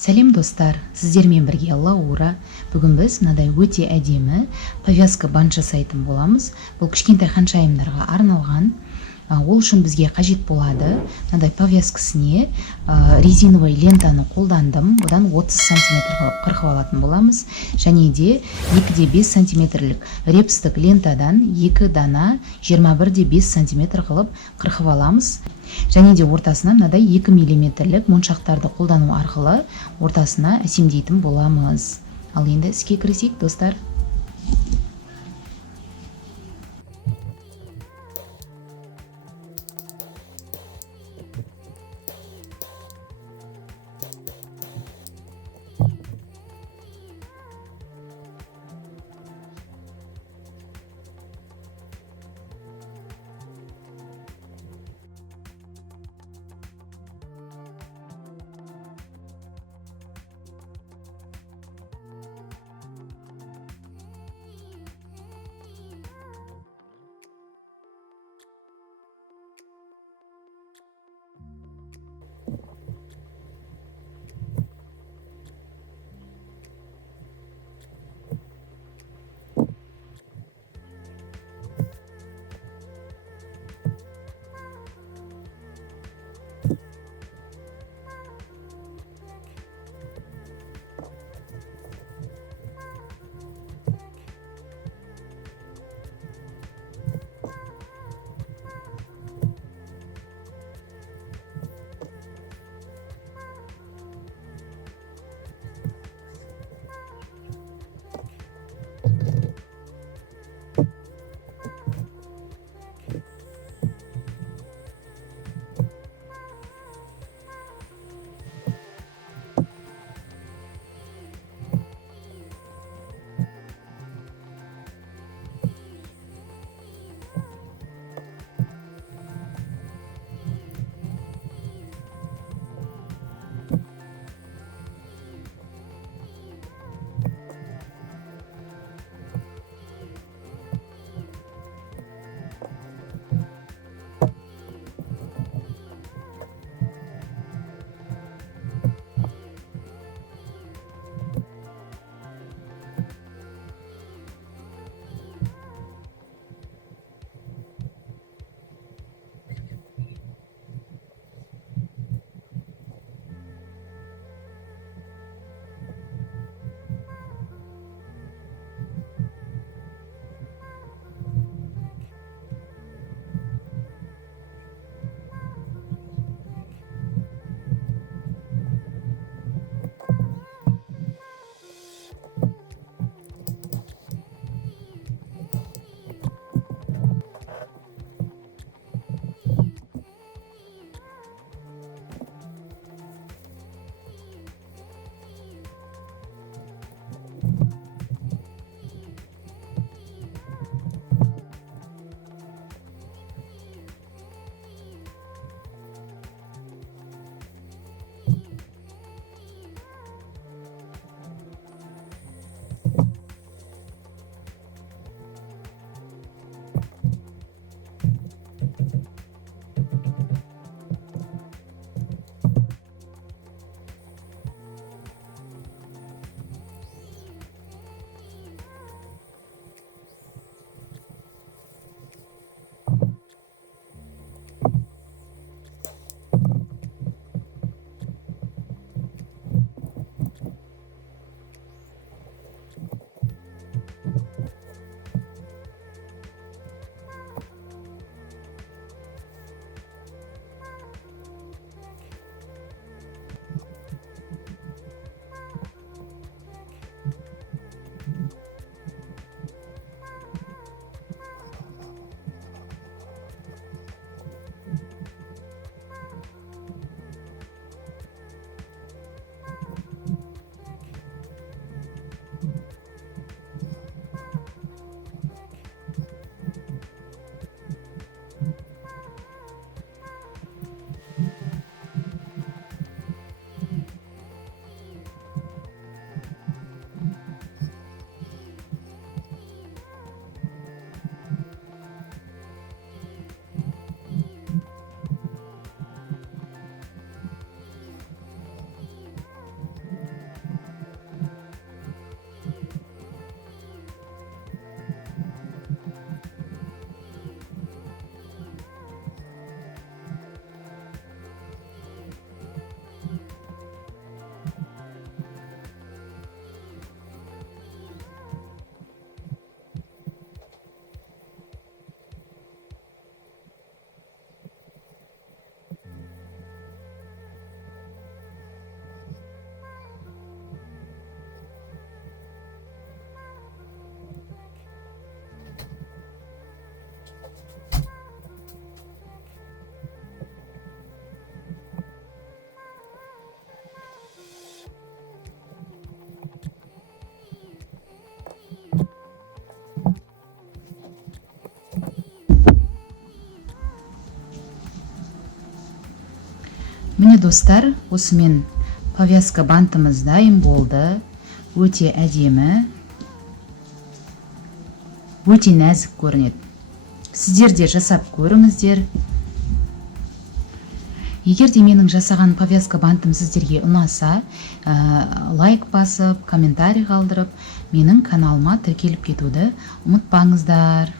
Сәлем достар, сіздермен бірге Лаура. Бүгін біз мынадай өте әдемі повязка бант жасайтын боламыз. Бұл кішкентай ханшайымдарға арналған. Ол үшін бізге қажет болады мынадай повязкасіне резиновый лентаны қолдандым. Бұдан 30 сантиметр қырқып алатын боламыз. Және де 2,5 сантиметрлік репстік лентадан 2 дана 21,5 сантиметр қылып қырқып аламыз. Және де ортасына мынадай 2 миллиметрлік моншақтарды қолдану арқылы ортасына әсемдейтін боламыз. Ал енді іске кірісейік, достар. Міне достар, осымен повязка бантымыз дайын болды. Өте әдемі, өте нәзік көрінеді. Сіздер де жасап көріңіздер. Егер де менің жасаған повязка бантым сіздерге ұнаса, лайк басып, комментарий қалдырып, менің каналыма тіркеліп кетуді ұмытпаңыздар.